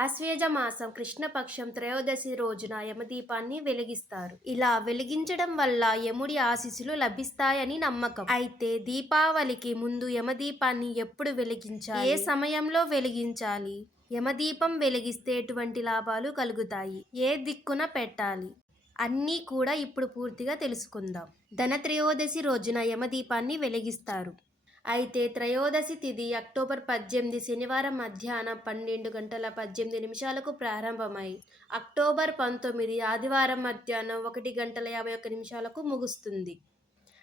ఆశ్వేజ మాసం కృష్ణపక్షం త్రయోదశి రోజున యమదీపాన్ని వెలిగిస్తారు. ఇలా వెలిగించడం వల్ల యముడి ఆశీస్సులు లభిస్తాయని నమ్మకం. అయితే దీపావళికి ముందు యమదీపాన్ని ఎప్పుడు వెలిగించాలి, ఏ సమయంలో వెలిగించాలి, యమదీపం వెలిగిస్తే ఎటువంటి లాభాలు కలుగుతాయి, ఏ దిక్కున పెట్టాలి అన్నీ కూడా ఇప్పుడు పూర్తిగా తెలుసుకుందాం. ధనత్రయోదశి రోజున యమదీపాన్ని వెలిగిస్తారు. అయితే త్రయోదశి తిథి అక్టోబర్ 18 శనివారం మధ్యాహ్నం 12 గంటల 18 నిమిషాలకు ప్రారంభమై అక్టోబర్ 19 ఆదివారం మధ్యాహ్నం 1 గంటల 51 నిమిషాలకు ముగుస్తుంది.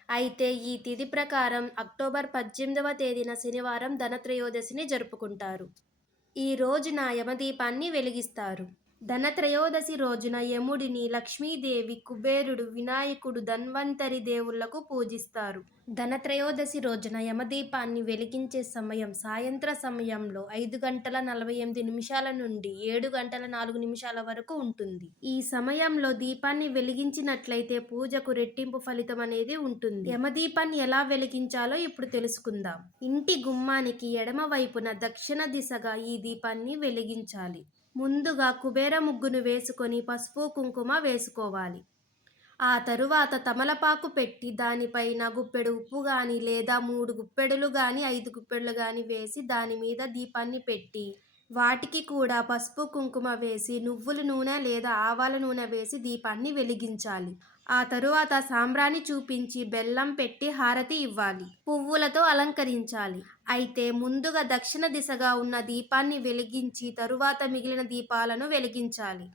అయితే ఈ తిథి ప్రకారం అక్టోబర్ 18వ తేదీన శనివారం ధనత్రయోదశిని జరుపుకుంటారు. ఈ రోజున యమదీపాన్ని వెలిగిస్తారు. ధనత్రయోదశి రోజున యముడిని లక్ష్మీదేవి, కుబేరుడు, వినాయకుడు, ధన్వంతరి దేవుళ్లకు పూజిస్తారు. ధనత్రయోదశి రోజున యమదీపాన్ని వెలిగించే సమయం సాయంత్ర సమయంలో 5 గంటల 48 నిమిషాల నుండి 7 గంటల 4 నిమిషాల వరకు ఉంటుంది. ఈ సమయంలో దీపాన్ని వెలిగించినట్లయితే పూజకు రెట్టింపు ఫలితం అనేది ఉంటుంది. యమదీపాన్ని ఎలా వెలిగించాలో ఇప్పుడు తెలుసుకుందాం. ఇంటి గుమ్మానికి ఎడమ వైపున దక్షిణ దిశగా ఈ దీపాన్ని వెలిగించాలి. ముందుగా కుబేర ముగ్గును వేసుకొని పసుపు కుంకుమ వేసుకోవాలి. ఆ తరువాత తమలపాకు పెట్టి దానిపైన గుప్పెడు ఉప్పు గాని లేదా 3 గుప్పెడులు గాని 5 గుప్పెడులు గాని వేసి దాని మీద దీపాన్ని పెట్టి వాటికి కూడా పసుపు కుంకుమ వేసి నువ్వుల నూనె లేదా ఆవాల నూనె వేసి దీపాన్ని వెలిగించాలి. ఆ తరువాత సాంబ్రాణి చూపించి బెల్లం పెట్టి హారతి ఇవ్వాలి. పువ్వులతో అలంకరించాలి. అయితే ముందుగా దక్షిణ దిశగా ఉన్న దీపాన్ని వెలిగించి తరువాత మిగిలిన దీపాలను వెలిగించాలి.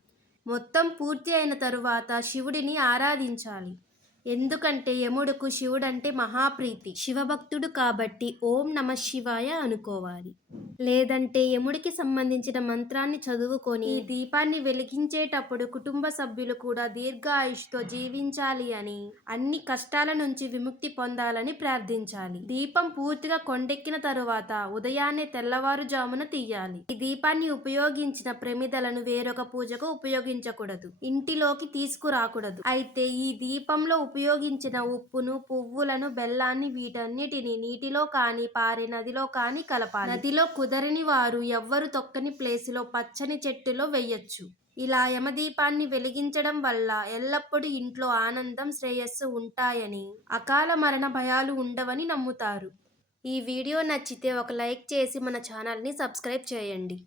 మొత్తం పూర్తి అయిన తరువాత శివుడిని ఆరాధించాలి. ఎందుకంటే యముడుకు శివుడంటే మహాప్రీతి. శివభక్తుడు కాబట్టి ఓం నమ శివాయ అనుకోవాలి. లేదంటే యముడికి సంబంధించిన మంత్రాన్ని చదువుకొని ఈ దీపాన్ని వెలిగించేటప్పుడు కుటుంబ సభ్యులు కూడా దీర్ఘాయుష్తో జీవించాలి అని, అన్ని కష్టాల నుంచి విముక్తి పొందాలని ప్రార్థించాలి. దీపం పూర్తిగా కొండెక్కిన తరువాత ఉదయాన్నే తెల్లవారుజామున తీయాలి. ఈ దీపాన్ని ఉపయోగించిన ప్రమిదలను వేరొక పూజకు ఉపయోగించకూడదు, ఇంటిలోకి తీసుకురాకూడదు. అయితే ఈ దీపంలో ఉపయోగించిన ఉప్పును, పువ్వులను, బెల్లాన్ని వీటన్నిటిని నీటిలో కానీ పారే నదిలో కానీ కలపాలి. నదిలో కుదరని వారు ఎవ్వరు తొక్కని ప్లేసులో పచ్చని చెట్టులో వెయ్యొచ్చు. ఇలా యమదీపాన్ని వెలిగించడం వల్ల ఎల్లప్పుడూ ఇంట్లో ఆనందం, శ్రేయస్సు ఉంటాయని, అకాల మరణ భయాలు ఉండవని నమ్ముతారు. ఈ వీడియో నచ్చితే ఒక లైక్ చేసి మన ఛానల్ని సబ్స్క్రైబ్ చేయండి.